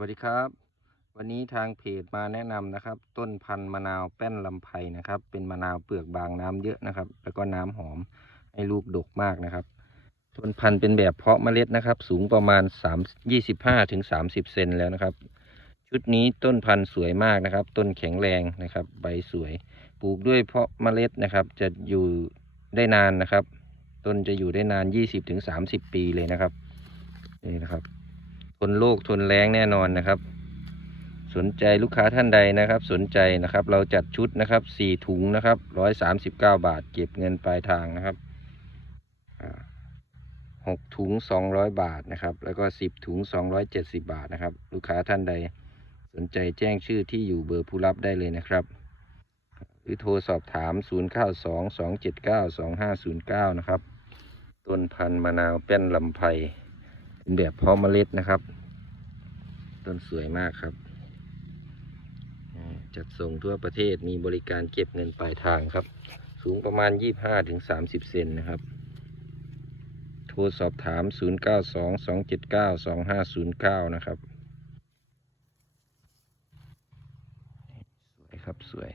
วัสดีครับ วันนี้ทางเพจมาแนะนำนะครับ ต้นพันธุ์มะนาวแป้นลำไพนะครับ เป็นมะนาวเปลือกบางน้ำเยอะนะครับ แล้วก็น้ำหอมให้ลูกดกมากนะครับต้นพันธุ์เป็นแบบเพาะเมล็ดนะครับ สูงประมาณ3 25ถึง30เซนแล้วนะครับ ชุดนี้ต้นพันธุ์สวยมากนะครับ ต้นแข็งแรงนะครับ ใบสวย ปลูกด้วยเพาะเมล็ดนะครับ จะอยู่ได้นานนะครับ ต้นจะอยู่ได้นาน 20ถึง30 ปีเลยนะครับนี่นะครับ นโรคทนแรงแน่นอนนะครับ สนใจลูกค้าท่านใดนะครับ สนใจนะครับ เราจัดชุดนะครับสี่ถุงนะครับร้อยสามสิบเก้าบาท เก็บเงินปลายทางนะครับหกถุงสองร้อยบาทนะครับ แล้วก็สิบถุงสองร้อยเจ็ดสิบาทนะครับ ลูกค้าท่านใด สนใจแจ้งชื่อที่อยู่เบอร์ผู้รับได้เลยนะครับหรือโทรสอบถาม 0 9 2 2 7 9 2 5 0 9 นะครับ ต้นพันธุ์มะนาวแป้นลำไพ เป็นแบบพาะเมล็ดนะครับ ต้นสวยมากครับจัดส่งทั่วประเทศมีบริการเก็บเงินปลายทางครับ สูงประมาณ 25-30 เซนนะครับ โทรสอบถาม 0922792509 นะครับ สวยครับสวย